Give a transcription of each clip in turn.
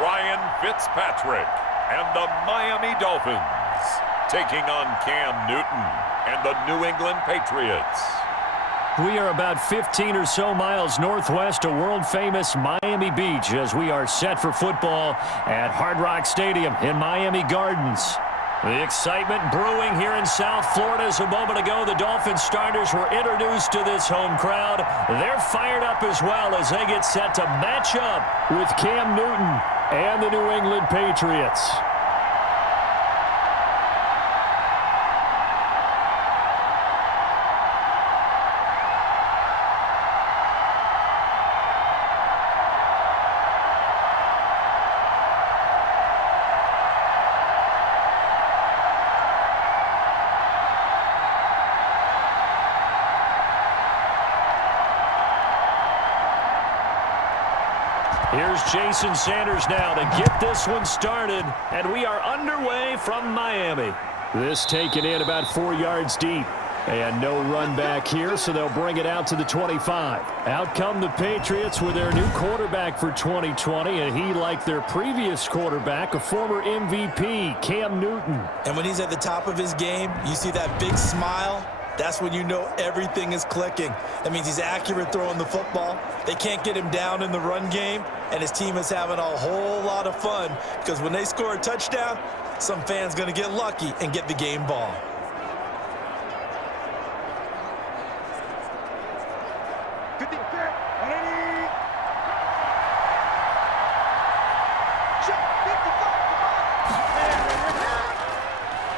Ryan Fitzpatrick and the Miami Dolphins taking on Cam Newton and the New England Patriots. We are about 15 or so miles northwest of world-famous Miami Beach as we are set for football at Hard Rock Stadium in Miami Gardens. The excitement brewing here in South Florida as a moment ago the Dolphins starters were introduced to this home crowd. They're fired up as well as they get set to match up with Cam Newton and the New England Patriots. Here's Jason Sanders now to get this one started, and we are underway from Miami. This taken in about 4 yards deep, and no run back here, so they'll bring it out to the 25. Out come the Patriots with their new quarterback for 2020, and he, like their previous quarterback, a former MVP, Cam Newton. And when he's at the top of his game, you see that big smile. That's when you know everything is clicking. That means he's accurate throwing the football. They can't get him down in the run game, and his team is having a whole lot of fun because when they score a touchdown, some fan's going to get lucky and get the game ball.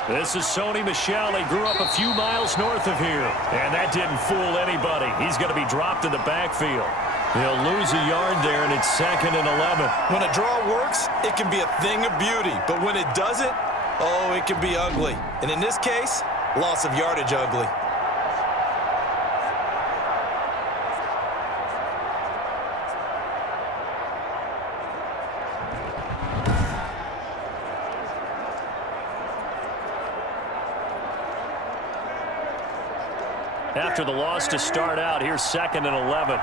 This is Sony Michel. He grew up a few miles north of here, and that didn't fool anybody. He's going to be dropped in the backfield. He'll lose a yard there, and it's 2nd and 11. When a draw works, it can be a thing of beauty, but when it doesn't, oh, it can be ugly. And in this case, loss of yardage ugly. After the loss to start out, here's 2nd and 11.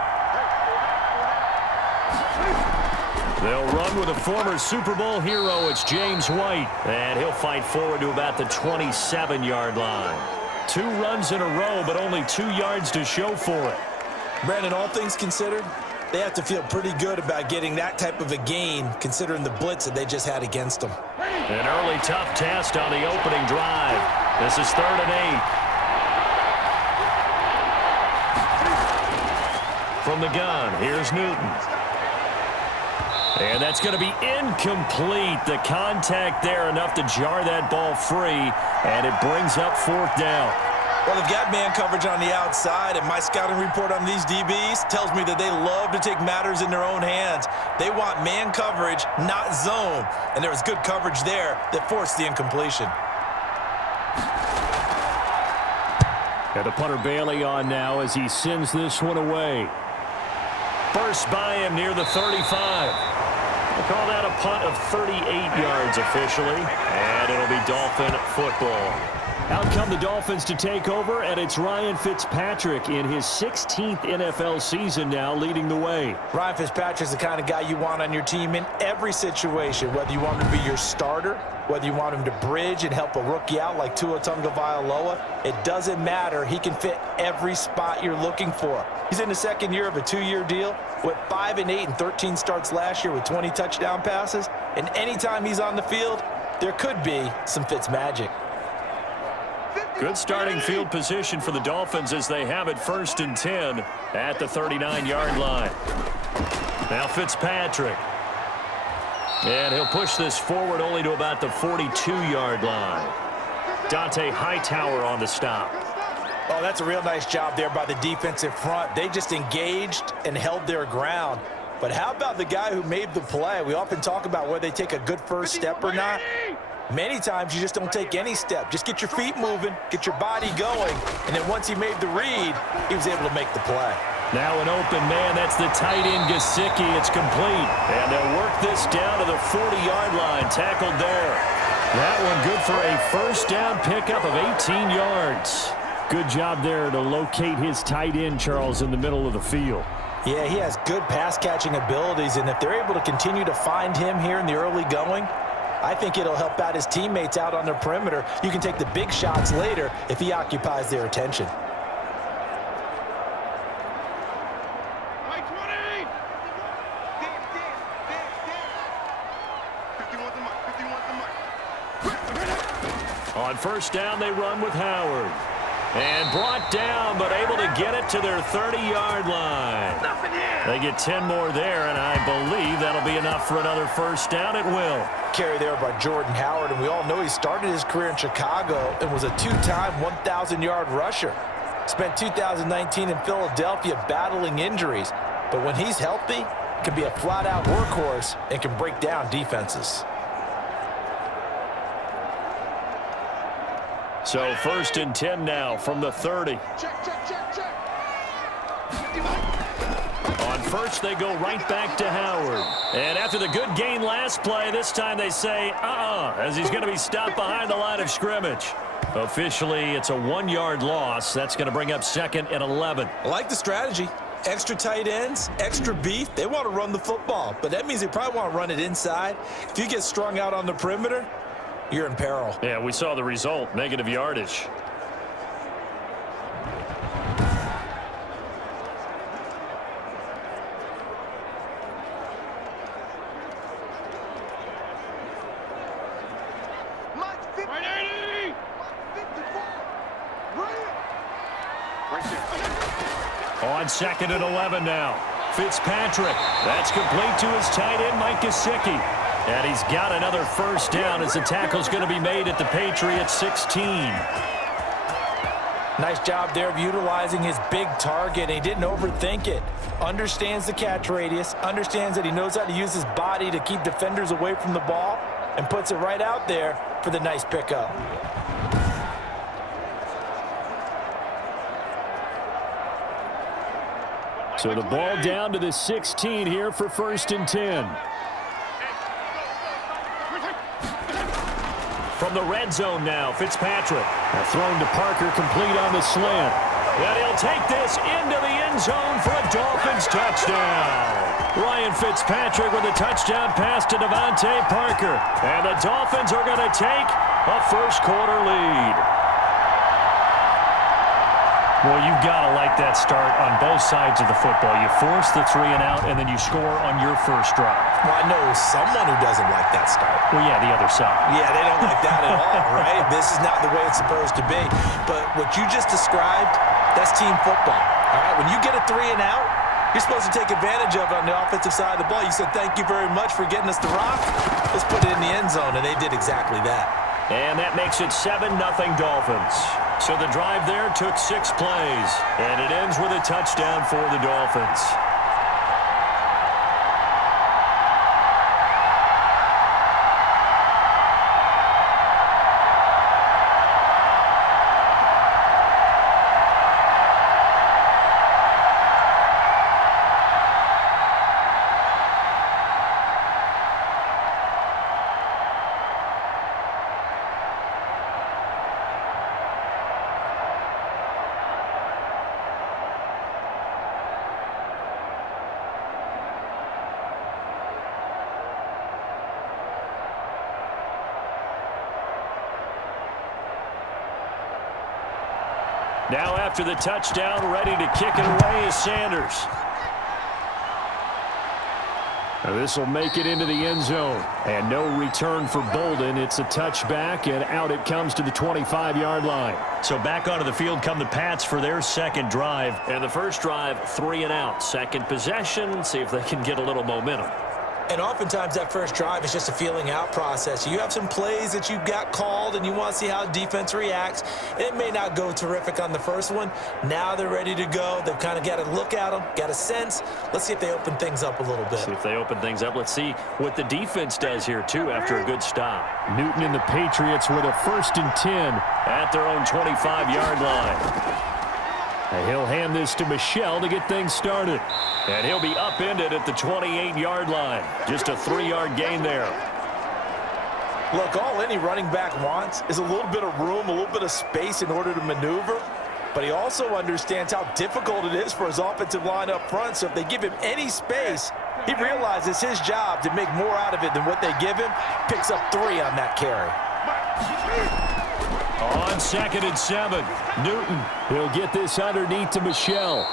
They'll run with a former Super Bowl hero. It's James White, and he'll fight forward to about the 27-yard line. 2 runs in a row, but only 2 yards to show for it. Brandon, all things considered, they have to feel pretty good about getting that type of a gain, considering the blitz that they just had against them. An early tough test on the opening drive. This is 3rd and 8. From the gun, here's Newton. And that's going to be incomplete. The contact there enough to jar that ball free, and it brings up 4th down. Well, they've got man coverage on the outside, and my scouting report on these DBs tells me that they love to take matters in their own hands. They want man coverage, not zone, and there was good coverage there that forced the incompletion. And the punter Bailey on now as he sends this one away. Burst by him near the 35. We'll call that a punt of 38 yards officially, and it'll be Dolphin football. Out come the Dolphins to take over, and it's Ryan Fitzpatrick in his 16th NFL season now leading the way. Ryan Fitzpatrick's the kind of guy you want on your team in every situation, whether you want him to be your starter, whether you want him to bridge and help a rookie out like Tua Tagovailoa. It doesn't matter. He can fit every spot you're looking for. He's in the 2nd year of a 2-year deal with 5-8 and 13 starts last year with 20 touchdown passes. And anytime he's on the field, there could be some Fitz magic. Good starting field position for the Dolphins as they have it 1st and 10 at the 39-yard line. Now Fitzpatrick. And he'll push this forward only to about the 42-yard line. Dante Hightower on the stop. Oh, that's a real nice job there by the defensive front. They just engaged and held their ground. But how about the guy who made the play? We often talk about whether they take a good first step or not. Many times you just don't take any step. Just get your feet moving, get your body going, and then once he made the read, he was able to make the play. Now an open man, that's the tight end Gesicki. It's complete, and they'll work this down to the 40-yard line, tackled there. That one good for a first down pickup of 18 yards. Good job there to locate his tight end, Charles, in the middle of the field. Yeah, he has good pass-catching abilities, and if they're able to continue to find him here in the early going, I think it'll help out his teammates out on the perimeter. You can take the big shots later if he occupies their attention. On first down, they run with Howard. And brought down, but able to get it to their 30-yard line. They get 10 more there, and I believe that'll be enough for another first down. It will. Carry there by Jordan Howard, and we all know he started his career in Chicago and was a two-time 1,000-yard rusher. Spent 2019 in Philadelphia battling injuries, but when he's healthy, can be a flat-out workhorse and can break down defenses. So first and 10 now from the 30. Check. On first, they go right back to Howard. And after the good gain last play, this time they say, as he's going to be stopped behind the line of scrimmage. Officially, it's a 1-yard loss. That's going to bring up second and 11. I like the strategy. Extra tight ends, extra beef. They want to run the football, but that means they probably want to run it inside. If you get strung out on the perimeter, you're in peril. Yeah, we saw the result, negative yardage. On second and 11 now. Fitzpatrick. That's complete to his tight end, Mike Gesicki. And he's got another first down as the tackle's going to be made at the Patriots 16. Nice job there of utilizing his big target. He didn't overthink it. Understands the catch radius. Understands that he knows how to use his body to keep defenders away from the ball. And puts it right out there for the nice pickup. So the ball down to the 16 here for first and 10. From the red zone now, Fitzpatrick. Thrown to Parker, complete on the slant. And he'll take this into the end zone for a Dolphins touchdown. Ryan Fitzpatrick with a touchdown pass to Devontae Parker. And the Dolphins are going to take a first-quarter lead. Well, you've got to like that start on both sides of the football. You force the 3 and out, and then you score on your first drive. Well, I know someone who doesn't like that start. Well, yeah, the other side. Yeah, they don't like that at all, right? This is not the way it's supposed to be. But what you just described, that's team football, all right? When you get a 3 and out, you're supposed to take advantage of it on the offensive side of the ball. You said, thank you very much for getting us the rock. Let's put it in the end zone, and they did exactly that. And that makes it 7-0 Dolphins. So the drive there took 6 plays, and it ends with a touchdown for the Dolphins. Now after the touchdown, ready to kick it away is Sanders. Now this will make it into the end zone. And no return for Bolden. It's a touchback, and out it comes to the 25-yard line. So back onto the field come the Pats for their second drive. And the first drive, 3 and out. Second possession, see if they can get a little momentum. And oftentimes that first drive is just a feeling out process. You have some plays that you got called and you want to see how defense reacts. It may not go terrific on the first one. Now they're ready to go. They've kind of got to look at them, got a sense. Let's see if they open things up a little bit. See if they open things up. Let's see what the defense does here, too, after a good stop. Newton and the Patriots with a 1st and 10 at their own 25-yard line. And he'll hand this to Michel to get things started. And he'll be upended at the 28-yard line. Just a 3-yard gain there. Look, all any running back wants is a little bit of room, a little bit of space in order to maneuver. but he also understands how difficult it is for his offensive line up front. So if they give him any space, he realizes his job to make more out of it than what they give him. Picks up 3 on that carry. On 2nd and 7, Newton. He'll get this underneath to Michelle.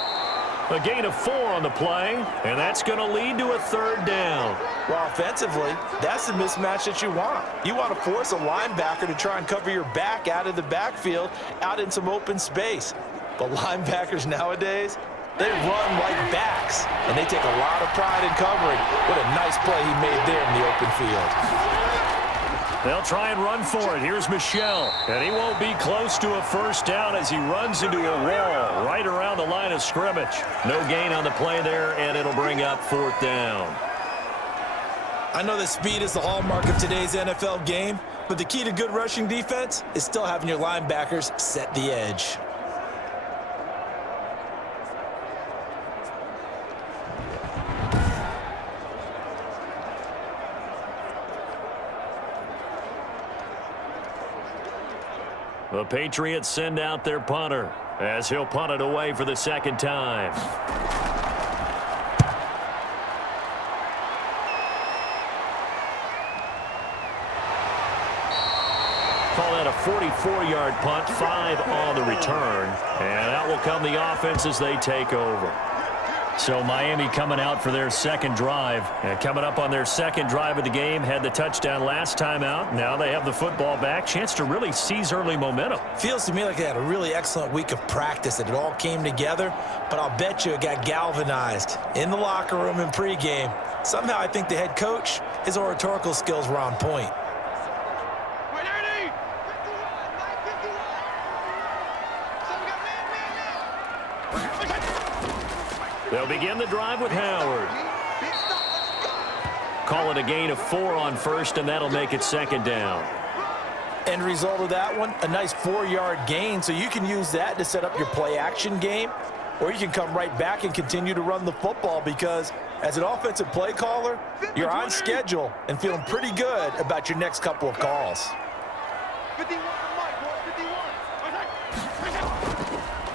A gain of 4 on the play, and that's going to lead to a 3rd down. Well, offensively, that's the mismatch that you want. You want to force a linebacker to try and cover your back out of the backfield, out in some open space. But linebackers nowadays, they run like backs, and they take a lot of pride in covering. What a nice play he made there in the open field. They'll try and run for it. Here's Michelle, and he won't be close to a 1st down as he runs into a wall right around the line of scrimmage. No gain on the play there, and it'll bring up 4th down. I know that speed is the hallmark of today's NFL game, but the key to good rushing defense is still having your linebackers set the edge. The Patriots send out their punter as he'll punt it away for the 2nd time. Call that a 44-yard punt, 5 on the return. And out will come the offense as they take over. So Miami coming out for their 2nd drive. And coming up on their 2nd drive of the game, had the touchdown last time out. Now they have the football back. Chance to really seize early momentum. Feels to me like they had a really excellent week of practice, that it all came together. But I'll bet you it got galvanized in the locker room in pregame. Somehow I think the head coach, his oratorical skills were on point. They'll begin the drive with Howard. Call it a gain of 4 on 1st, and that'll make it 2nd down. End result of that one, a nice 4-yard gain, so you can use that to set up your play-action game, or you can come right back and continue to run the football, because as an offensive play caller, you're on schedule and feeling pretty good about your next couple of calls.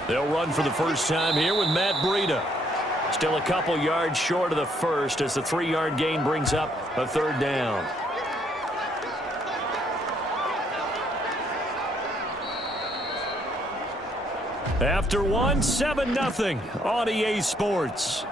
They'll run for the first time here with Matt Breida. Still a couple yards short of the 1st as the 3-yard gain brings up a 3rd down. After 1, 7-0 on EA Sports.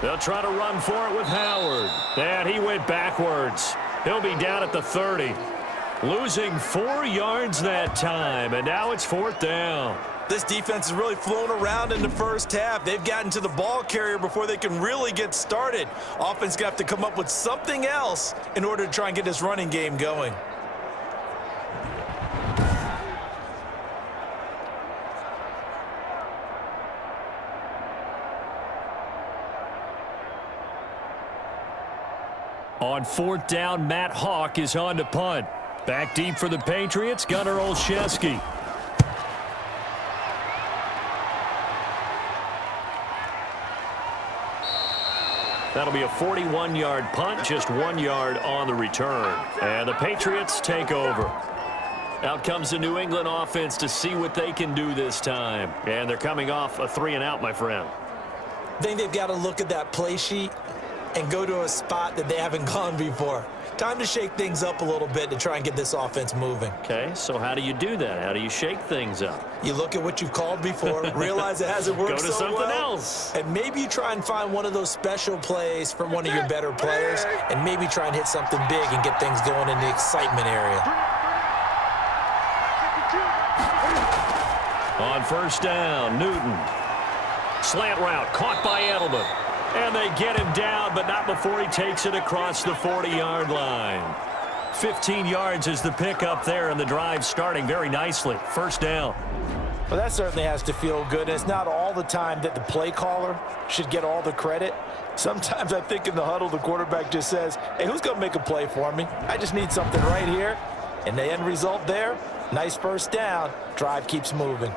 They'll try to run for it with Howard. And he went backwards. He'll be down at the 30. Losing 4 yards that time, and now it's 4th down. This defense is really flown around in the first half. They've gotten to the ball carrier before they can really get started. Offense got to come up with something else in order to try and get this running game going. On 4th down, Matt Hawk is on to punt. Back deep for the Patriots, Gunnar Olszewski. That'll be a 41-yard punt, just 1 yard on the return. And the Patriots take over. Out comes the New England offense to see what they can do this time. And they're coming off a 3-and-out, my friend. I think they've got to look at that play sheet and go to a spot that they haven't gone before. Time to shake things up a little bit to try and get this offense moving. Okay, so how do you do that? How do you shake things up? You look at what you've called before, realize it hasn't worked Go to so something well, else. and maybe you try and find one of those special plays from one of your better players, and maybe try and hit something big and get things going in the excitement area. On 1st down, Newton. Slant route, caught by Edelman. And they get him down, but not before he takes it across the 40-yard line. 15 yards is the pickup there, and the drive starting very nicely. 1st down. Well, that certainly has to feel good. And it's not all the time that the play caller should get all the credit. Sometimes I think in the huddle, the quarterback just says, hey, who's going to make a play for me? I just need something right here. And the end result there, nice first down. Drive keeps moving.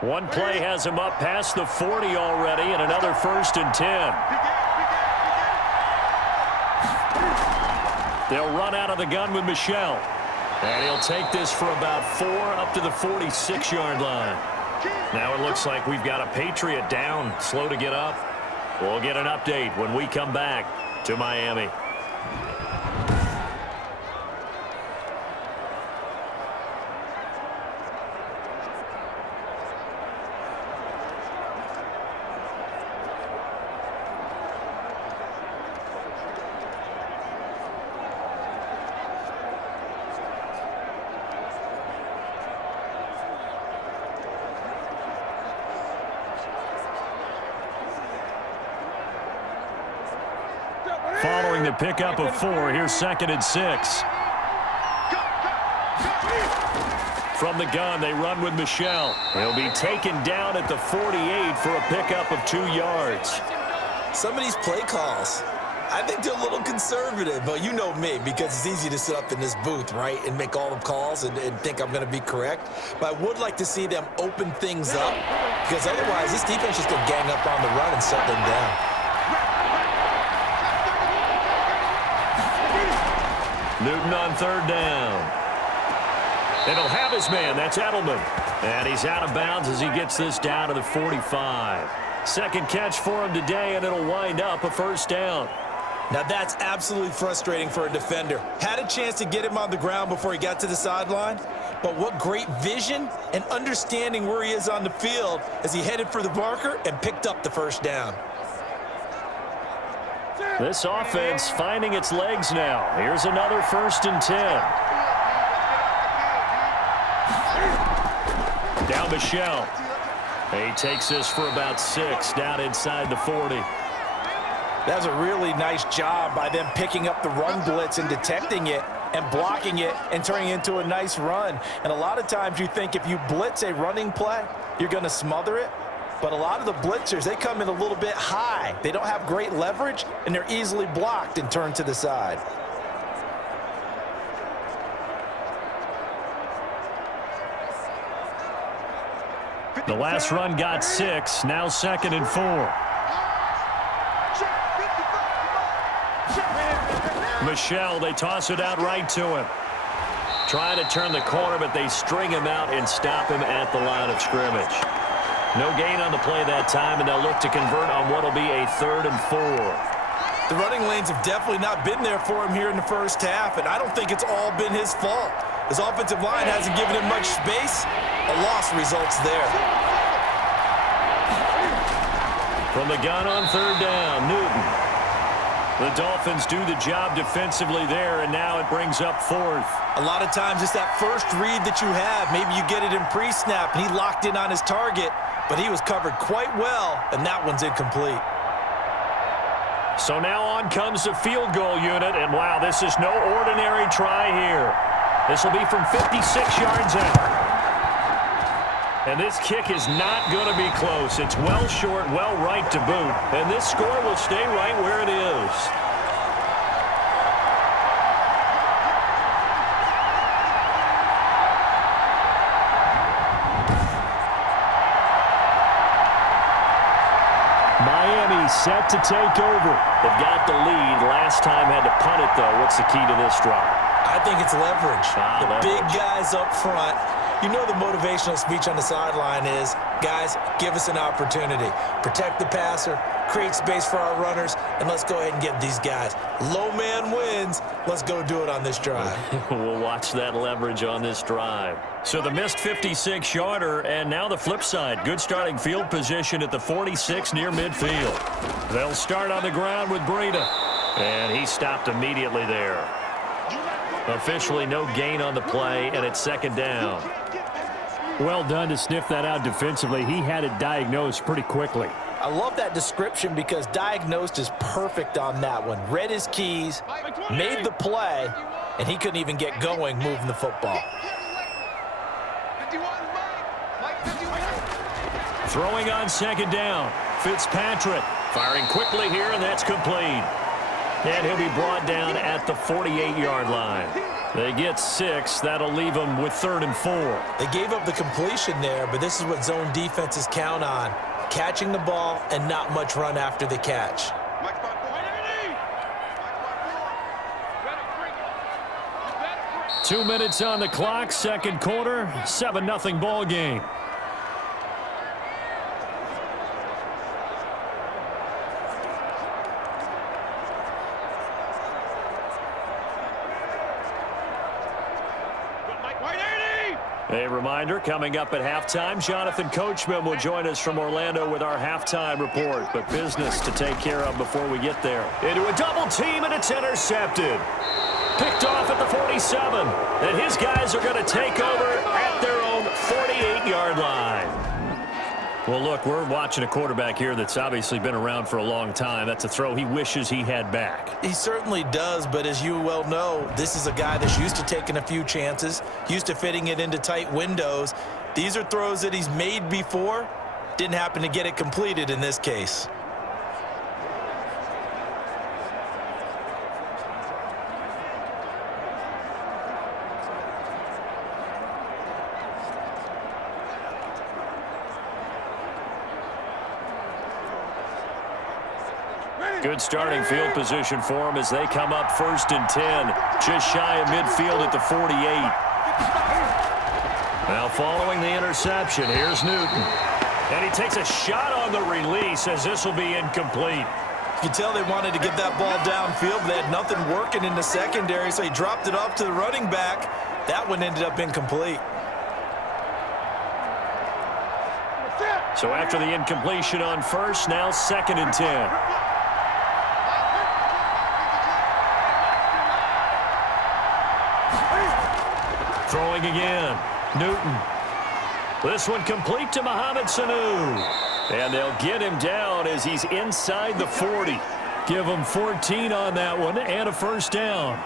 One play has him up past the 40 already, and another 1st and 10. They'll run out of the gun with Michel. And he'll take this for about 4 up to the 46-yard line. Now it looks like we've got a Patriot down, slow to get up. We'll get an update when we come back to Miami. Following the pickup of 4, here's 2nd and 6. From the gun, they run with Michel. He'll be taken down at the 48 for a pickup of 2 yards. Some of these play calls, I think they're a little conservative, but you know me, because it's easy to sit up in this booth, right, and make all the calls and think I'm going to be correct. But I would like to see them open things up, because otherwise this defense is going to gang up on the run and shut them down. Newton on 3rd down. And he'll have his man. That's Edelman. And he's out of bounds as he gets this down to the 45. Second catch for him today, and it'll wind up a 1st down. Now that's absolutely frustrating for a defender. Had a chance to get him on the ground before he got to the sideline, but what great vision and understanding where he is on the field as he headed for the marker and picked up the 1st down. This offense finding its legs now. Here's another 1st and 10. Down Michel. He takes this for about 6 down inside the 40. That's a really nice job by them picking up the run blitz and detecting it and blocking it and turning it into a nice run. And a lot of times you think if you blitz a running play, you're going to smother it. But a lot of the blitzers, they come in a little bit high. They don't have great leverage, and they're easily blocked and turned to the side. The last run got 6, now 2nd and 4. Michel, they toss it out right to him. Trying to turn the corner, but they string him out and stop him at the line of scrimmage. No gain on the play that time, and they'll look to convert on what will be a 3rd and 4. The running lanes have definitely not been there for him here in the first half, and I don't think it's all been his fault. His offensive line hasn't given him much space. A loss results there. From the gun on 3rd down, Newton. The Dolphins do the job defensively there, and now it brings up 4th. A lot of times it's that first read that you have. Maybe you get it in pre-snap, and he locked in on his target, but he was covered quite well, and that one's incomplete. So now on comes the field goal unit, and wow, this is no ordinary try here. This will be from 56 yards out. And this kick is not going to be close. It's well short, well right to boot. And this score will stay right where it is. Miami set to take over. They've got the lead. Last time had to punt it, though. What's the key to this drive? I think it's leverage. The leverage. Big guys up front. You know the motivational speech on the sideline is, guys, give us an opportunity. Protect the passer, create space for our runners, and let's go ahead and get these guys. Low man wins. Let's go do it on this drive. We'll watch that leverage on this drive. So the missed 56-yarder, and now the flip side. Good starting field position at the 46 near midfield. They'll start on the ground with Breida. And he stopped immediately there. Officially no gain on the play, and it's 2nd down. Well done to sniff that out defensively. He had it diagnosed pretty quickly. I love that description because diagnosed is perfect on that one. Read his keys, made the play, and he couldn't even get going moving the football. Throwing on second down. Fitzpatrick firing quickly here, and that's complete. And he'll be brought down at the 48-yard line. They get 6. That'll leave them with 3rd and 4. They gave up the completion there, but this is what zone defenses count on. Catching the ball and not much run after the catch. 2 minutes on the clock, second quarter, 7-0 ball game. A reminder, coming up at halftime, Jonathan Coachman will join us from Orlando with our halftime report. But business to take care of before we get there. Into a double team, and it's intercepted. Picked off at the 47. And his guys are going to take over at their own 48-yard line. Well, look, we're watching a quarterback here that's obviously been around for a long time. That's a throw he wishes he had back. He certainly does, but as you well know, this is a guy that's used to taking a few chances, used to fitting it into tight windows. These are throws that he's made before. Didn't happen to get it completed in this case. Good starting field position for him as they come up 1st and 10. Just shy of midfield at the 48. Now following the interception, here's Newton. And he takes a shot on the release as this will be incomplete. You can tell they wanted to get that ball downfield. They had nothing working in the secondary, so he dropped it off to the running back. That one ended up incomplete. So after the incompletion on first, now 2nd and 10. Throwing again. Newton. This one complete to Mohamed Sanu. And they'll get him down as he's inside the 40. Give him 14 on that one and a first down.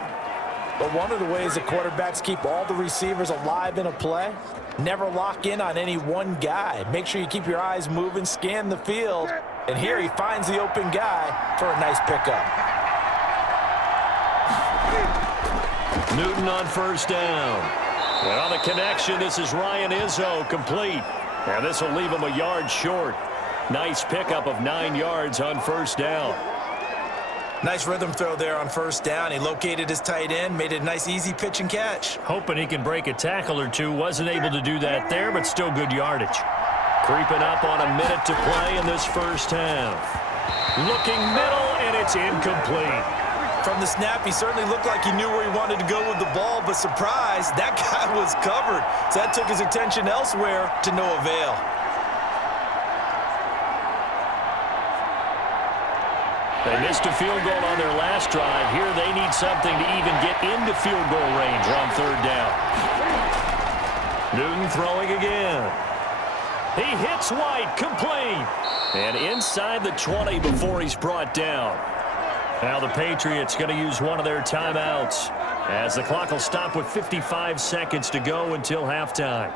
But one of the ways that quarterbacks keep all the receivers alive in a play, never lock in on any one guy. Make sure you keep your eyes moving, scan the field. And here he finds the open guy for a nice pickup. Newton on first down. Well, the connection, this is Ryan Izzo, complete. And this will leave him a yard short. Nice pickup of 9 yards on first down. Nice rhythm throw there on first down. He located his tight end, made it a nice, easy pitch and catch. Hoping he can break a tackle or two. Wasn't able to do that there, but still good yardage. Creeping up on a minute to play in this first half. Looking middle, and it's incomplete. From the snap, he certainly looked like he knew where he wanted to go with the ball, but surprise, that guy was covered. So that took his attention elsewhere to no avail. They missed a field goal on their last drive. Here they need something to even get into field goal range on 3rd down. Newton throwing again. He hits White, complete. And inside the 20 before he's brought down. Now the Patriots going to use one of their timeouts as the clock will stop with 55 seconds to go until halftime.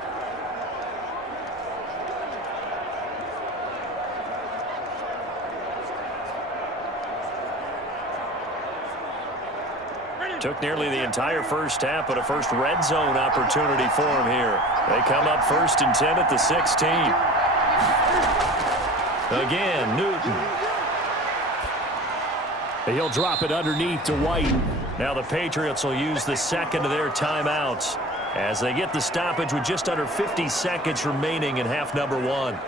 Took nearly the entire first half, but a first red zone opportunity for him here. They come up 1st and 10 at the 16. Again, Newton. He'll drop it underneath to White. Now the Patriots will use the second of their timeouts as they get the stoppage with just under 50 seconds remaining in half number 1.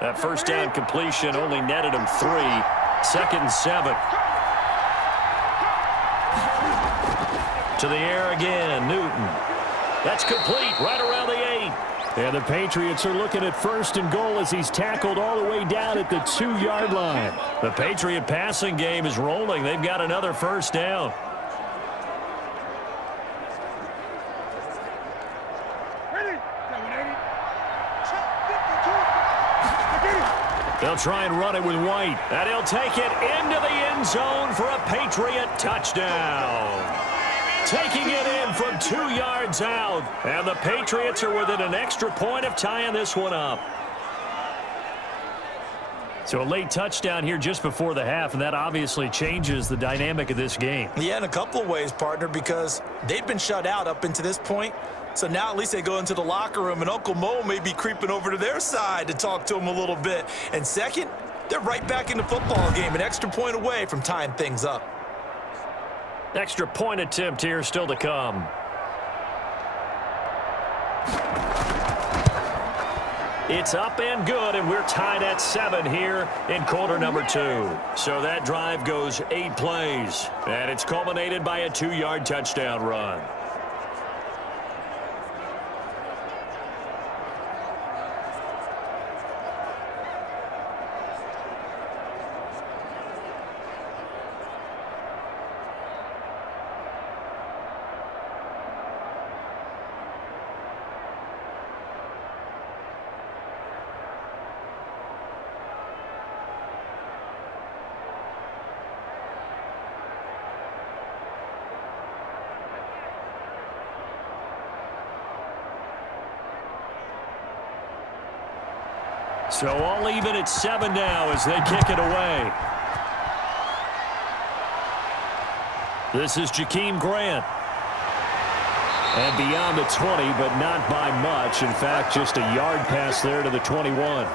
That first down completion only netted him 3. 2nd and 7. To the air again, Newton. That's complete right around the 8. And the Patriots are looking at 1st and goal as he's tackled all the way down at the 2-yard line. The Patriot passing game is rolling. They've got another first down. They'll They'll try and run it with White. And he'll take it into the end zone for a Patriot touchdown. Taking it in from 2 yards out. And the Patriots are within an extra point of tying this one up. So a late touchdown here just before the half, and that obviously changes the dynamic of this game. Yeah, in a couple of ways, partner, because they've been shut out up until this point. So now at least they go into the locker room, and Uncle Mo may be creeping over to their side to talk to them a little bit. And second, they're right back in the football game, an extra point away from tying things up. Extra point attempt here still to come. It's up and good, and we're tied at 7 here in quarter number 2. So that drive goes 8 plays, and it's culminated by a 2-yard touchdown run. So all even at 7 now as they kick it away. This is Jakeem Grant. And beyond the 20, but not by much. In fact, just a yard pass there to the 21.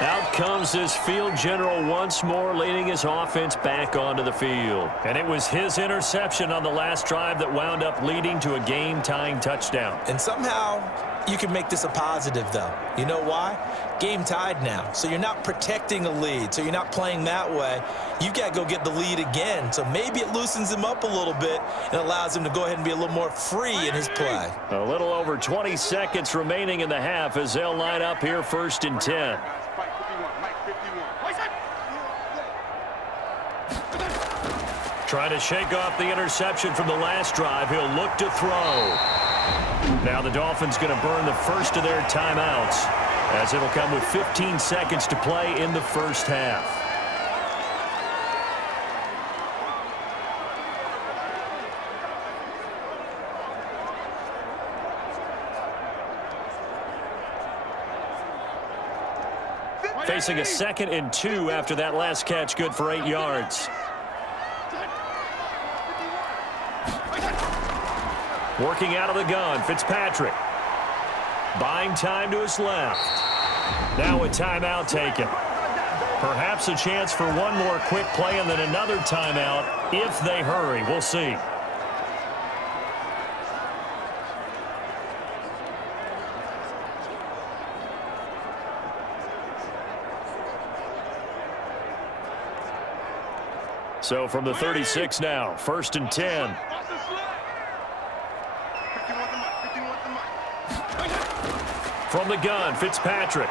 Out comes this field general once more, leading his offense back onto the field. And it was his interception on the last drive that wound up leading to a game-tying touchdown. And somehow you can make this a positive, though. You know why? Game tied now. So you're not protecting a lead. So you're not playing that way. You've got to go get the lead again. So maybe it loosens him up a little bit and allows him to go ahead and be a little more free in his play. A little over 20 seconds remaining in the half as they'll line up here 1st and 10. Trying to shake off the interception from the last drive. He'll look to throw. Now the Dolphins going to burn the first of their timeouts as it'll come with 15 seconds to play in the first half. Facing a 2nd and 2 after that last catch, good for 8 yards. Working out of the gun, Fitzpatrick. Buying time to his left. Now a timeout taken. Perhaps a chance for one more quick play and then another timeout if they hurry. We'll see. So from the 36 now, 1st and 10. From the gun, Fitzpatrick.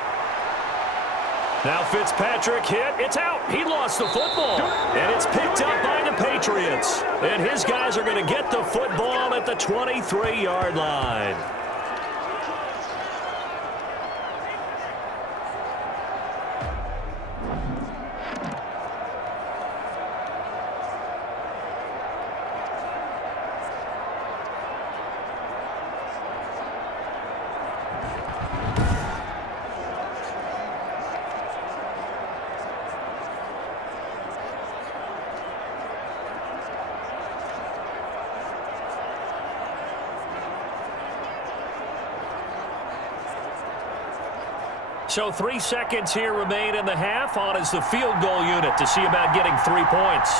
Now Fitzpatrick hit. It's out. He lost the football. And it's picked up by the Patriots. And his guys are going to get the football at the 23-yard line. So 3 seconds here remain in the half. On is the field goal unit to see about getting 3 points.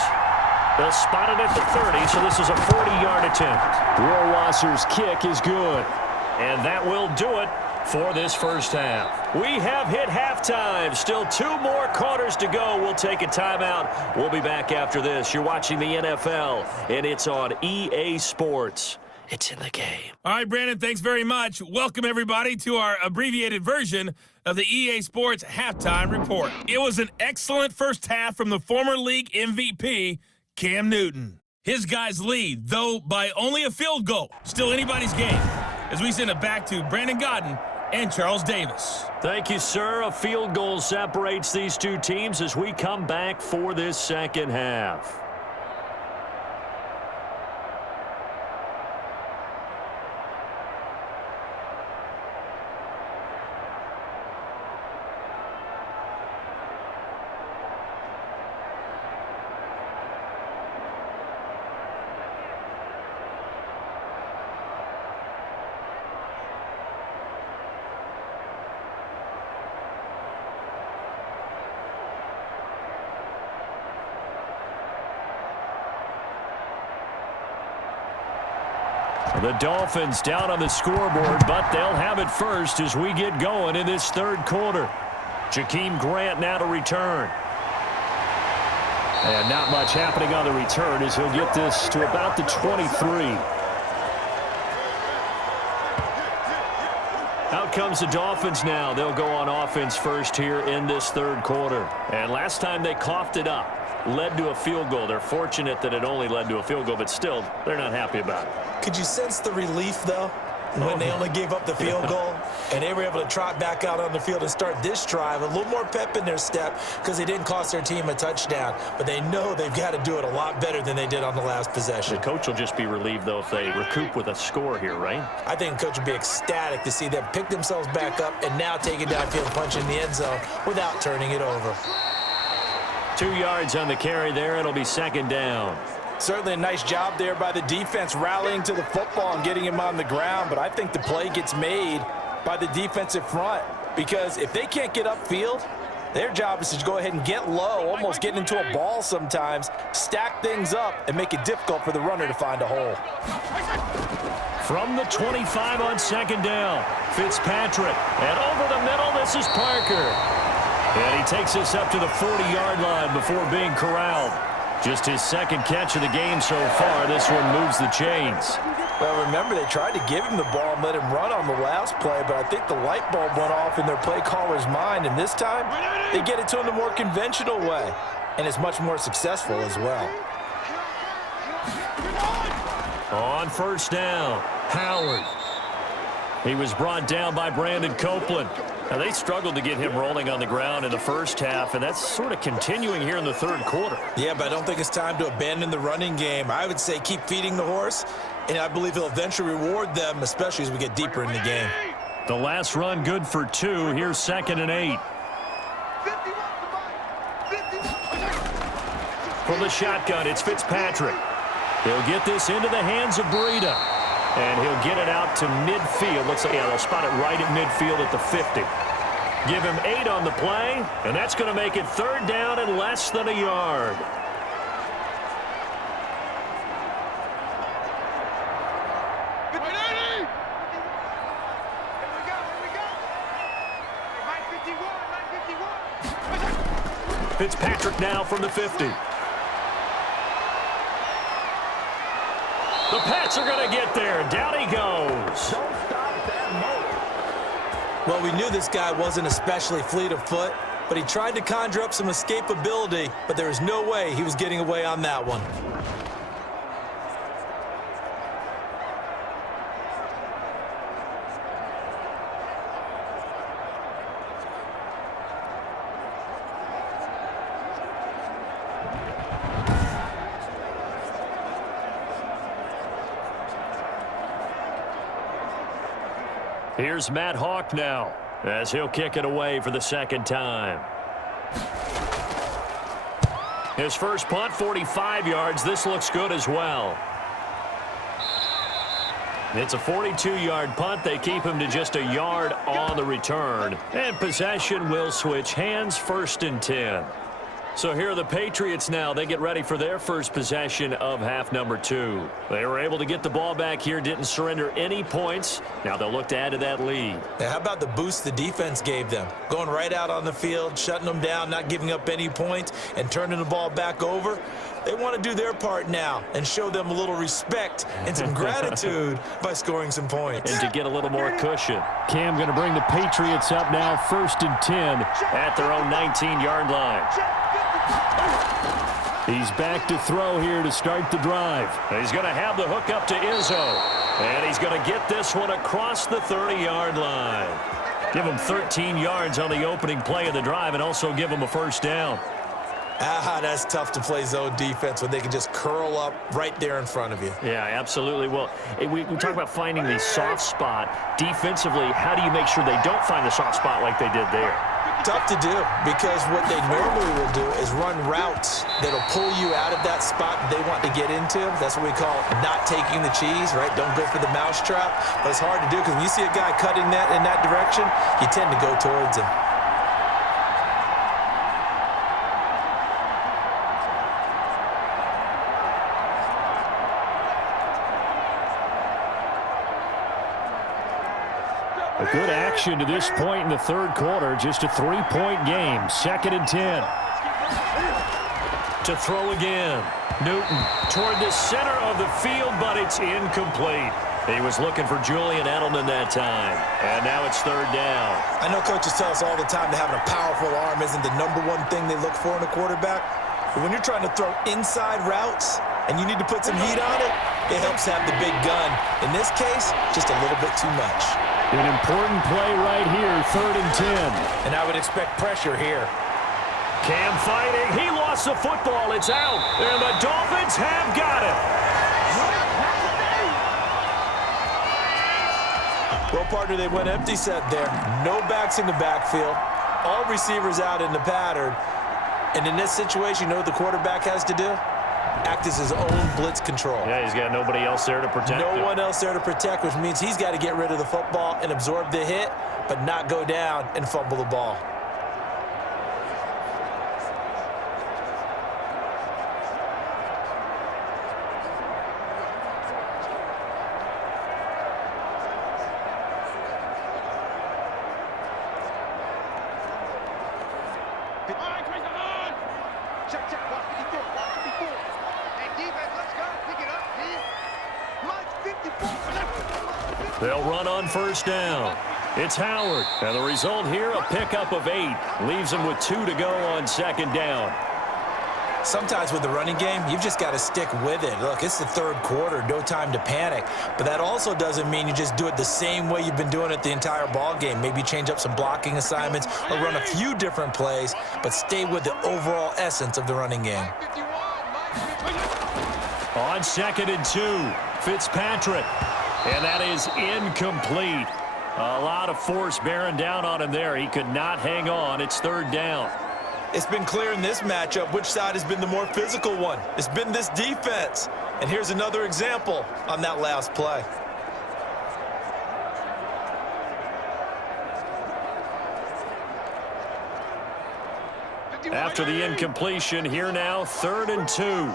They'll spot it at the 30, so this is a 40-yard attempt. Rohrwasser's kick is good. And that will do it for this first half. We have hit halftime. Still 2 more quarters to go. We'll take a timeout. We'll be back after this. You're watching the NFL, and it's on EA Sports. It's in the game. All right, Brandon, thanks very much. Welcome, everybody, to our abbreviated version of the EA Sports Halftime Report. It was an excellent first half from the former league MVP, Cam Newton. His guys lead, though by only a field goal. Still anybody's game. As we send it back to Brandon Godden and Charles Davis. Thank you, sir. A field goal separates these two teams as we come back for this second half. The Dolphins down on the scoreboard, but they'll have it first as we get going in this third quarter. Jakeem Grant now to return. And not much happening on the return as he'll get this to about the 23. Out comes the Dolphins now. They'll go on offense first here in this third quarter. And last time they coughed it up, led to a field goal. They're fortunate that it only led to a field goal, but still, they're not happy about it. Could you sense the relief, though, when they only gave up the field goal and they were able to trot back out on the field and start this drive? A little more pep in their step because they didn't cost their team a touchdown, but they know they've got to do it a lot better than they did on the last possession. The coach will just be relieved, though, if they recoup with a score here, right? I think the coach would be ecstatic to see them pick themselves back up and now take it downfield, punch in the end zone without turning it over. 2 yards on the carry there. It'll be second down. Certainly a nice job there by the defense rallying to the football and getting him on the ground, but I think the play gets made by the defensive front because if they can't get upfield, their job is to go ahead and get low, almost get into a ball sometimes, stack things up, and make it difficult for the runner to find a hole. From the 25 on second down, Fitzpatrick, and over the middle, this is Parker. And he takes us up to the 40-yard line before being corralled. Just his second catch of the game so far. This one moves the chains. Well, remember, they tried to give him the ball and let him run on the last play, but I think the light bulb went off in their play caller's mind, and this time they get it to him the more conventional way, and it's much more successful as well. On first down, Howard. He was brought down by Brandon Copeland. Now, they struggled to get him rolling on the ground in the first half, and that's sort of continuing here in the third quarter. Yeah, but I don't think it's time to abandon the running game. I would say keep feeding the horse, and I believe he'll eventually reward them, especially as we get deeper in the game. The last run good for 2. Here's 2nd and 8. From the shotgun, it's Fitzpatrick. He'll get this into the hands of Breida. And he'll get it out to midfield. Looks like, yeah, they'll spot it right at midfield at the 50. Give him 8 on the play, and that's going to make it third down and less than a yard. Fitzpatrick now from the 50. The Pats are going to get there. Down he goes. Well, we knew this guy wasn't especially fleet of foot, but he tried to conjure up some escapability, but there was no way he was getting away on that one. Here's Matt Hawk now as he'll kick it away for the second time. His first punt, 45 yards. This looks good as well. It's a 42-yard punt. They keep him to just a yard on the return. And possession will switch hands, 1st and 10. So here are the Patriots now. They get ready for their first possession of half number 2. They were able to get the ball back here, didn't surrender any points. Now they'll look to add to that lead. Now, how about the boost the defense gave them? Going right out on the field, shutting them down, not giving up any points, and turning the ball back over. They want to do their part now and show them a little respect and some gratitude by scoring some points. And to get a little more cushion. Cam going to bring the Patriots up now, 1st and 10 at their own 19-yard line. He's back to throw here to start the drive. He's going to have the hook up to Izzo. And he's going to get this one across the 30-yard line. Give them 13 yards on the opening play of the drive and also give them a first down. That's tough to play zone defense when they can just curl up right there in front of you. Yeah, absolutely. Well, we talk about finding the soft spot. Defensively, how do you make sure they don't find the soft spot like they did there? Tough to do, because what they normally will do is run routes that'll pull you out of that spot they want to get into. That's what we call not taking the cheese, right? Don't go for the mousetrap. But it's hard to do because when you see a guy cutting that in that direction, you tend to go towards him. A good action to this point in the third quarter. Just a 3-point game. 2nd and 10. To throw again. Newton toward the center of the field, but it's incomplete. He was looking for Julian Edelman that time. And now it's 3rd down. I know coaches tell us all the time that having a powerful arm isn't the #1 thing they look for in a quarterback. But when you're trying to throw inside routes and you need to put some heat on it, it helps have the big gun. In this case, just a little bit too much. An important play right here, 3rd and 10. And I would expect pressure here. Cam fighting. He lost the football. It's out. And the Dolphins have got it. Well, partner, they went empty set there. No backs in the backfield. All receivers out in the pattern. And in this situation, you know what the quarterback has to do? Act as his own blitz control. Yeah, he's got nobody else there to protect him. No one else there to protect, which means he's got to get rid of the football and absorb the hit, but not go down and fumble the ball. They'll run on 1st down. It's Howard. And the result here, a pickup of 8. Leaves him with 2 to go on 2nd down. Sometimes with the running game, you've just got to stick with it. Look, it's the 3rd quarter, no time to panic. But that also doesn't mean you just do it the same way you've been doing it the entire ball game. Maybe change up some blocking assignments or run a few different plays, but stay with the overall essence of the running game. On 2nd and 2, Fitzpatrick. And that is incomplete. A lot of force bearing down on him there. He could not hang on. It's 3rd down. It's been clear in this matchup which side has been the more physical one. It's been this defense. And here's another example on that last play. After the incompletion, here now, 3rd and 2.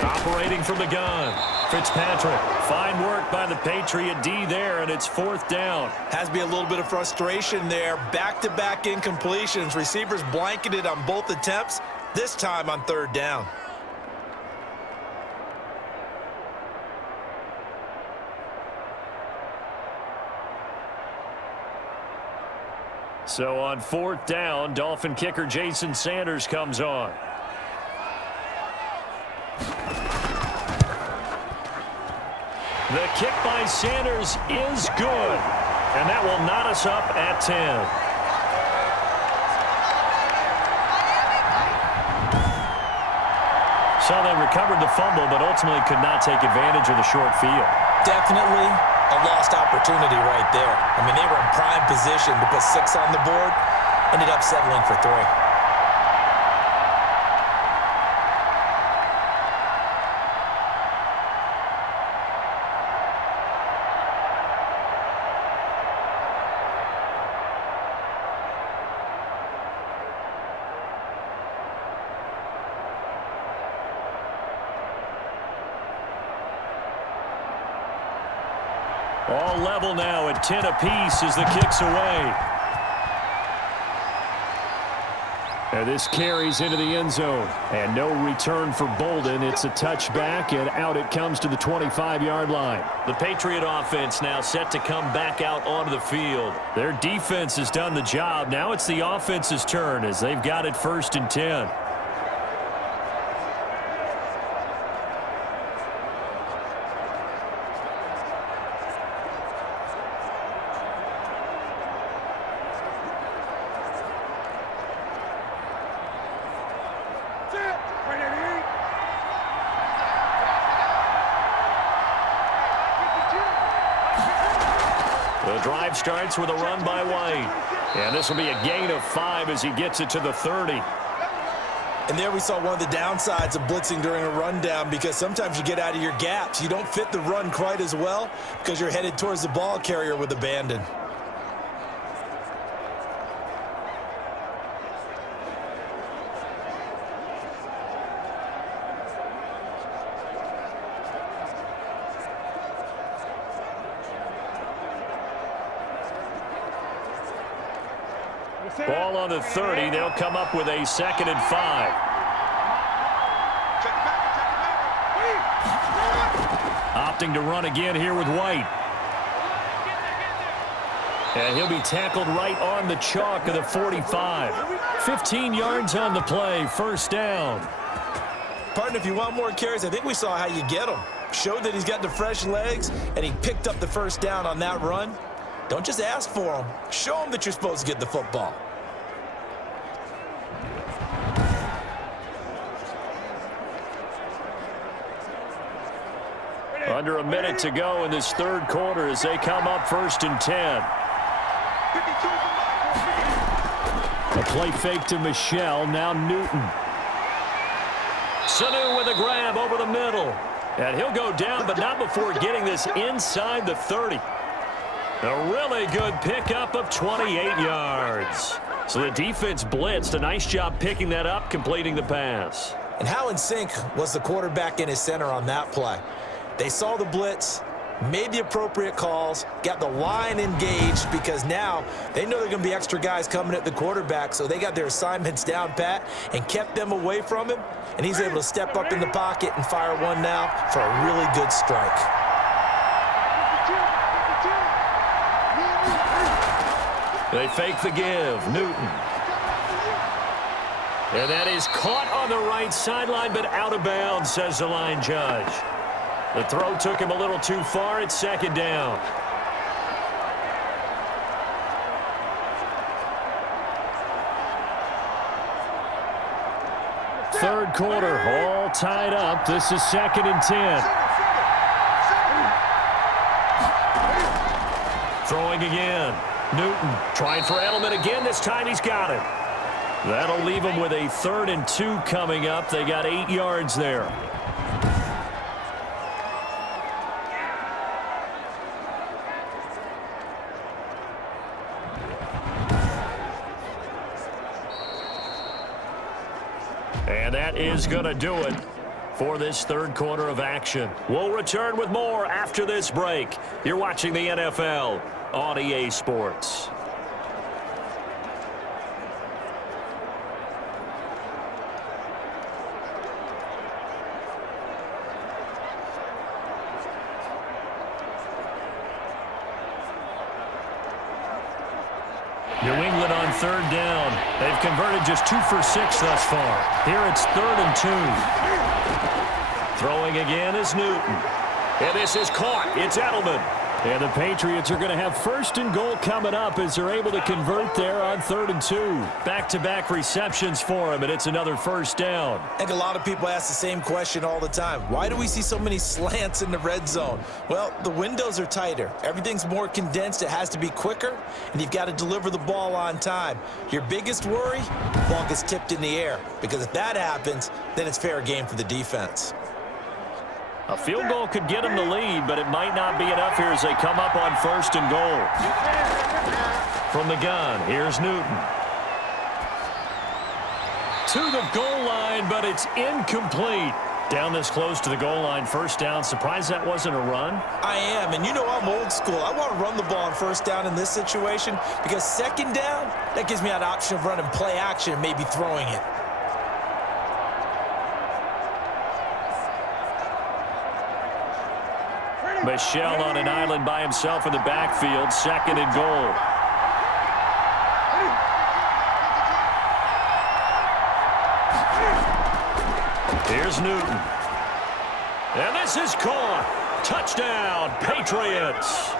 Operating from the gun. Fitzpatrick. Fine work by the Patriot D there, and it's 4th down. Has to be a little bit of frustration there. Back-to-back incompletions. Receivers blanketed on both attempts, this time on 3rd down. So on 4th down, Dolphin kicker Jason Sanders comes on. The kick by Sanders is good. And that will knot us up at 10. So they recovered the fumble, but ultimately could not take advantage of the short field. Definitely a lost opportunity right there. I mean, they were in prime position to put 6 on the board, ended up settling for 3. All level now at 10 apiece as the kick's away. And this carries into the end zone. And no return for Bolden. It's a touchback, and out it comes to the 25-yard line. The Patriot offense now set to come back out onto the field. Their defense has done the job. Now it's the offense's turn as they've got it 1st and 10. The drive starts with a run by White. And this will be a gain of 5 as he gets it to the 30. And there we saw one of the downsides of blitzing during a rundown, because sometimes you get out of your gaps. You don't fit the run quite as well because you're headed towards the ball carrier with abandon. Ball on the 30. They'll come up with a 2nd and 5. Opting to run again here with White. And he'll be tackled right on the chalk of the 45. 15 yards on the play. First down. Partner, if you want more carries, I think we saw how you get them. Showed that he's got the fresh legs, and he picked up the first down on that run. Don't just ask for them. Show them that you're supposed to get the football. Under a minute to go in this third quarter as they come up 1st and 10. A play fake to Michelle. Now Newton. Sanu with a grab over the middle. And he'll go down, but not before getting this inside the 30. A really good pickup of 28 yards. So the defense blitzed. A nice job picking that up, completing the pass. And how in sync was the quarterback and his center on that play? They saw the blitz, made the appropriate calls, got the line engaged, because now they know there are going to be extra guys coming at the quarterback, so they got their assignments down pat and kept them away from him, and he's able to step up in the pocket and fire one now for a really good strike. They fake the give. Newton. And that is caught on the right sideline, but out of bounds, says the line judge. The throw took him a little too far. It's 2nd down. Third quarter, all tied up. This is 2nd and 10. Throwing again. Newton trying for Edelman again. This time he's got it. That'll leave him with a 3rd and 2 coming up. They got 8 yards there. And that is going to do it for this third quarter of action. We'll return with more after this break. You're watching the NFL on EA Sports. New England on 3rd down. They've converted just 2 for 6 thus far. Here it's 3rd and 2. Throwing again is Newton. And this is caught. It's Edelman. And the Patriots are going to have 1st and goal coming up as they're able to convert there on 3rd and 2. Back-to-back receptions for him, and it's another first down. I think a lot of people ask the same question all the time. Why do we see so many slants in the red zone? Well, the windows are tighter. Everything's more condensed. It has to be quicker, and you've got to deliver the ball on time. Your biggest worry, the ball gets tipped in the air, because if that happens, then it's fair game for the defense. A field goal could get them the lead, but it might not be enough here as they come up on 1st and goal. From the gun, here's Newton. To the goal line, but it's incomplete. Down this close to the goal line, first down. Surprised that wasn't a run? I am, and you know I'm old school. I want to run the ball on 1st down in this situation, because 2nd down, that gives me an option of running play action and maybe throwing it. Michelle on an island by himself in the backfield. 2nd and goal. Here's Newton. And this is caught. Touchdown, Patriots.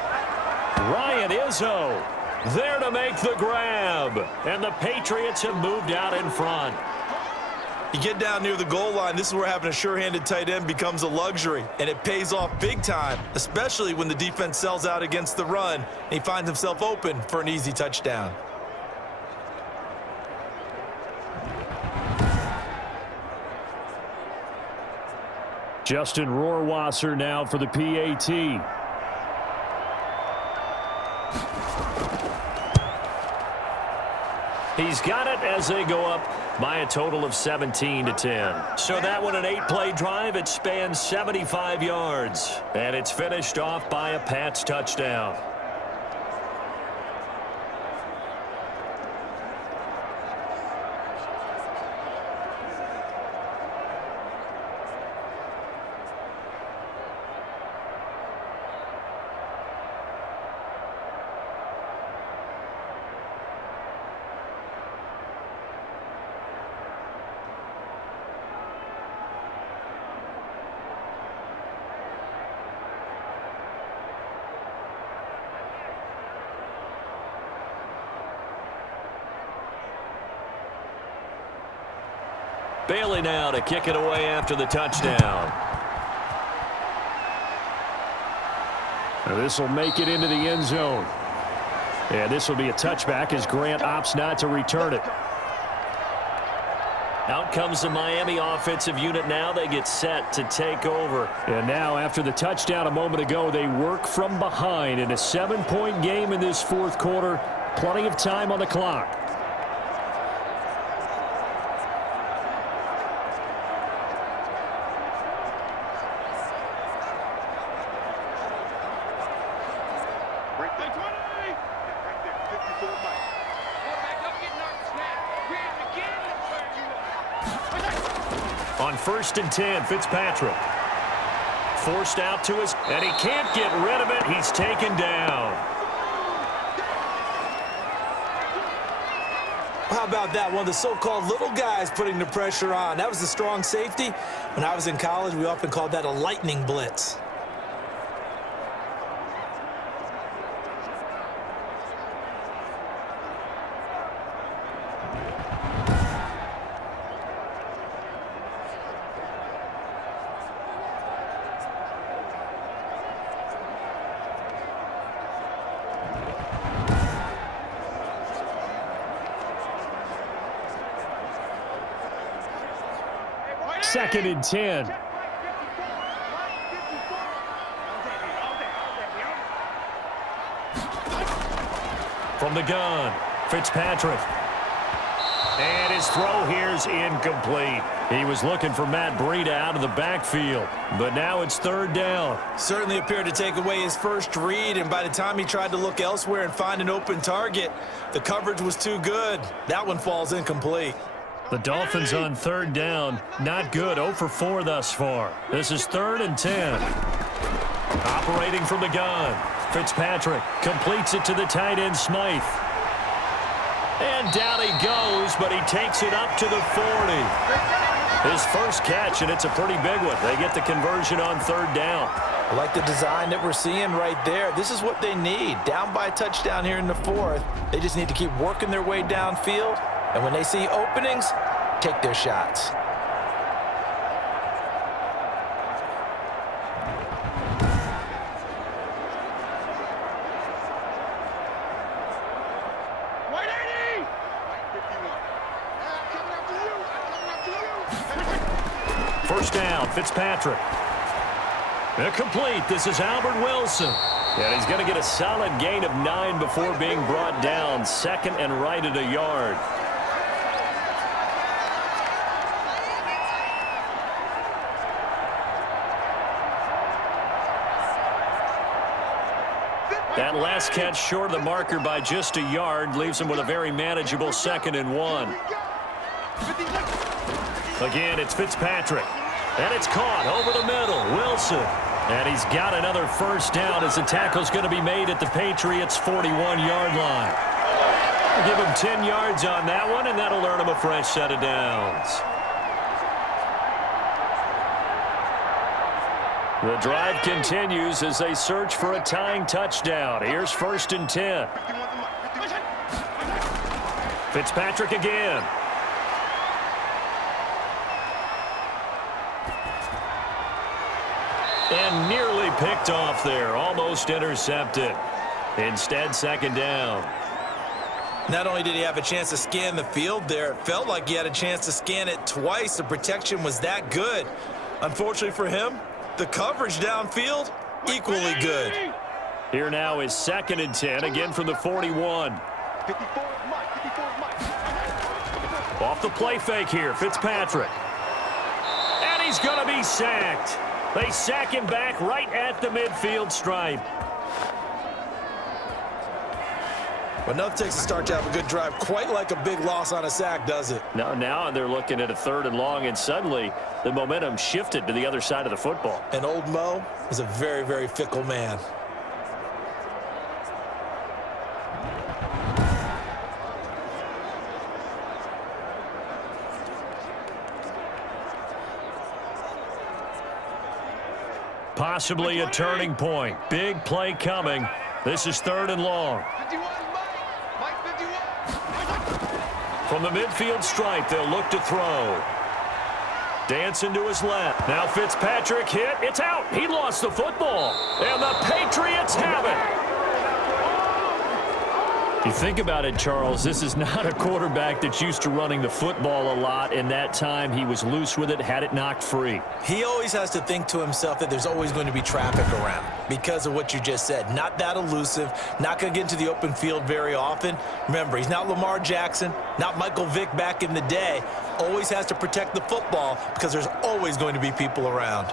Ryan Izzo there to make the grab. And the Patriots have moved out in front. You get down near the goal line, this is where having a sure-handed tight end becomes a luxury, and it pays off big time, especially when the defense sells out against the run, and he finds himself open for an easy touchdown. Justin Rohrwasser now for the PAT. He's got it as they go up by a total of 17-10. So that one, an 8-play drive. It spans 75 yards. And it's finished off by a Pats touchdown. Bailey now to kick it away after the touchdown. This will make it into the end zone. And this will be a touchback as Grant opts not to return it. Out comes the Miami offensive unit now. They get set to take over. And now after the touchdown a moment ago, they work from behind in a 7-point game in this fourth quarter. Plenty of time on the clock. On 1st and 10, Fitzpatrick. Forced out to his, and he can't get rid of it. He's taken down. How about that? One of the so-called little guys putting the pressure on. That was the strong safety. When I was in college, we often called that a lightning blitz. Second and 10. From the gun, Fitzpatrick. And his throw here's incomplete. He was looking for Matt Breida out of the backfield, but now it's 3rd down. Certainly appeared to take away his first read, and by the time he tried to look elsewhere and find an open target, the coverage was too good. That one falls incomplete. The Dolphins on 3rd down. Not good. 0 for 4 thus far. This is 3rd and 10. Operating from the gun. Fitzpatrick completes it to the tight end, Smythe. And down he goes, but he takes it up to the 40. His first catch, and it's a pretty big one. They get the conversion on 3rd down. I like the design that we're seeing right there. This is what they need. Down by a touchdown here in the 4th. They just need to keep working their way downfield. And when they see openings, take their shots. First down, Fitzpatrick. Complete. This is Albert Wilson. And he's going to get a solid gain of 9 before being brought down. 2nd and right at a yard. That last catch short of the marker by just a yard leaves him with a very manageable 2nd and 1. Again, it's Fitzpatrick. And it's caught over the middle. Wilson. And he's got another first down as the tackle's going to be made at the Patriots' 41-yard line. I'll give him 10 yards on that one, and that'll earn him a fresh set of downs. The drive continues as they search for a tying touchdown. Here's 1st and 10. Fitzpatrick again. And nearly picked off there. Almost intercepted. Instead, second down. Not only did he have a chance to scan the field there, it felt like he had a chance to scan it twice. The protection was that good. Unfortunately for him, the coverage downfield, equally good. Here now is 2nd and 10, again from the 41. Off the play fake here, Fitzpatrick. And he's going to be sacked. They sack him back right at the midfield stripe. But nothing takes a start to have a good drive, quite like a big loss on a sack, does it? No, now they're looking at a 3rd and long, and suddenly the momentum shifted to the other side of the football. And old Mo is a very, very fickle man. Possibly a turning point. Big play coming. This is 3rd and long. From the midfield stripe, they'll look to throw. Dancing to his left. Now Fitzpatrick hit. It's out. He lost the football. And the Patriots have it. You think about it, Charles, this is not a quarterback that's used to running the football a lot. In that time, he was loose with it, had it knocked free. He always has to think to himself that there's always going to be traffic around because of what you just said. Not that elusive, not going to get into the open field very often. Remember, he's not Lamar Jackson, not Michael Vick back in the day. Always has to protect the football because there's always going to be people around.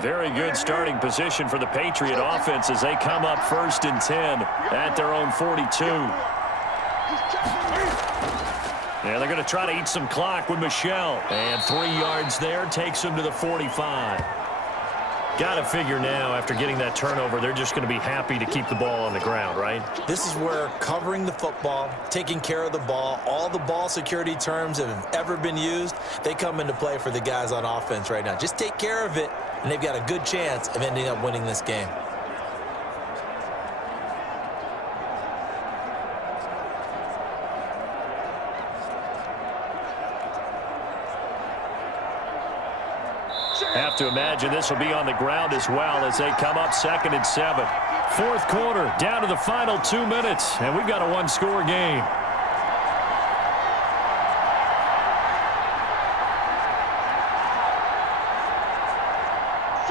Very good starting position for the Patriot offense as they come up 1st and 10 at their own 42. Yeah, they're going to try to eat some clock with Michel. And 3 yards there takes them to the 45. Got to figure now, after getting that turnover, they're just going to be happy to keep the ball on the ground, right? This is where covering the football, taking care of the ball, all the ball security terms that have ever been used, they come into play for the guys on offense right now. Just take care of it, and they've got a good chance of ending up winning this game. Have to imagine this will be on the ground as well as they come up 2nd and 7. 4th quarter, down to the final 2 minutes, and we've got a 1-score game.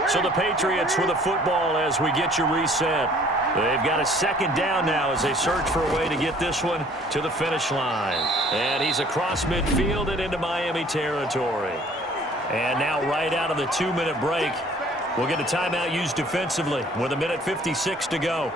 So the Patriots with the football as we get you reset. They've got a 2nd down now as they search for a way to get this one to the finish line. And he's across midfield and into Miami territory. And now right out of the 2-minute break, we'll get a timeout used defensively with 1:56 to go.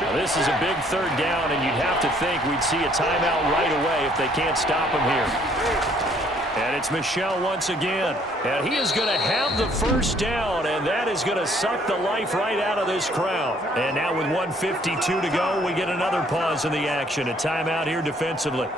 Now this is a big 3rd down, and you'd have to think we'd see a timeout right away if they can't stop him here. And it's Michel once again. And he is going to have the 1st down, and that is going to suck the life right out of this crowd. And now with 1:52 to go, we get another pause in the action. A timeout here defensively.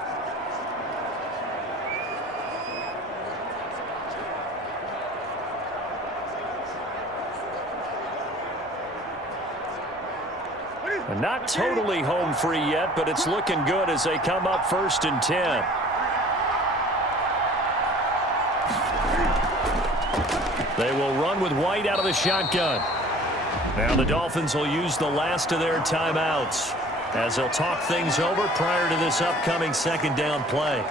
Not totally home free yet, but it's looking good as they come up 1st and 10. They will run with White out of the shotgun. Now the Dolphins will use the last of their timeouts as they'll talk things over prior to this upcoming 2nd down play.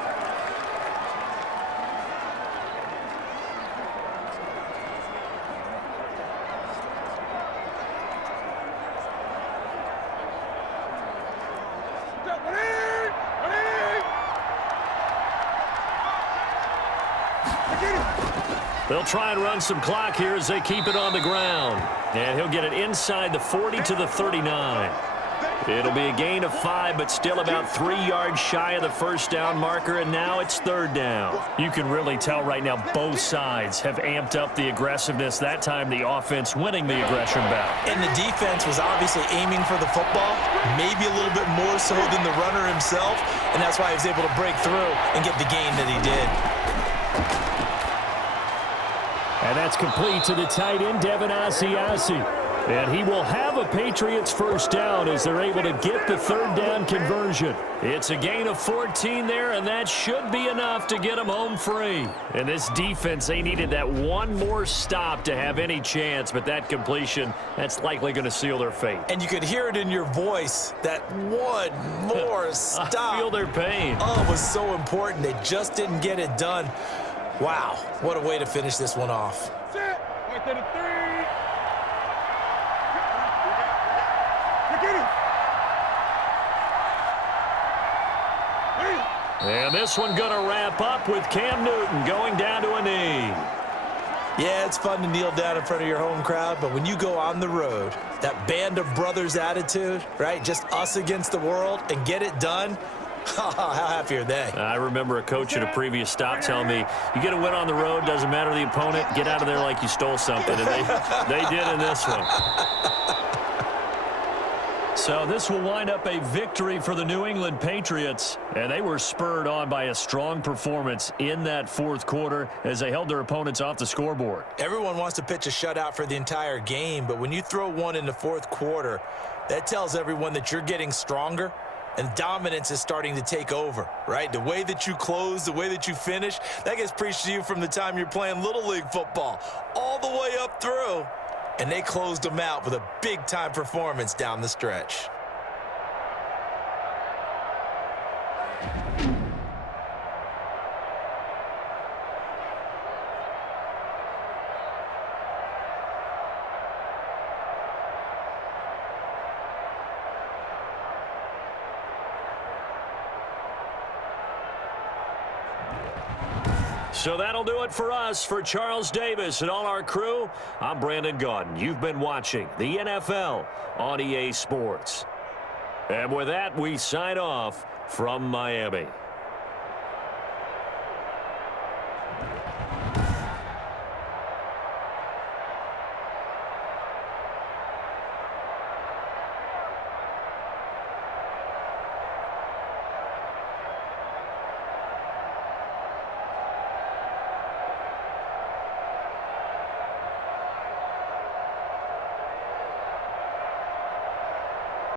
They'll try and run some clock here as they keep it on the ground. And he'll get it inside the 40 to the 39. It'll be a gain of 5, but still about 3 yards shy of the first down marker, and now it's third down. You can really tell right now both sides have amped up the aggressiveness. That time the offense winning the aggression battle. And the defense was obviously aiming for the football, maybe a little bit more so than the runner himself, and that's why he was able to break through and get the gain that he did. And that's complete to the tight end, Devin Asiasi. And he will have a Patriots first down as they're able to get the third down conversion. It's a gain of 14 there, and that should be enough to get them home free. And this defense, they needed that one more stop to have any chance, but that completion, that's likely going to seal their fate. And you could hear it in your voice, that one more stop. I feel their pain. Oh, it was so important. They just didn't get it done. Wow, what a way to finish this one off. Right to the 3. And this one going to wrap up with Cam Newton going down to a knee. Yeah, it's fun to kneel down in front of your home crowd, but when you go on the road, that band of brothers attitude, right, just us against the world, and get it done, how happy are they? I remember a coach at a previous stop telling me, you get a win on the road, doesn't matter the opponent, get out of there like you stole something. And they did in this one. So this will wind up a victory for the New England Patriots, and they were spurred on by a strong performance in that fourth quarter as they held their opponents off the scoreboard. Everyone wants to pitch a shutout for the entire game, but when you throw one in the fourth quarter, that tells everyone that you're getting stronger and dominance is starting to take over, right? The way that you close, the way that you finish, that gets preached to you from the time you're playing Little League football all the way up through. And they closed them out with a big-time performance down the stretch. So that'll do it for us. For Charles Davis and all our crew, I'm Brandon Gaudin. You've been watching the NFL on EA Sports. And with that, we sign off from Miami.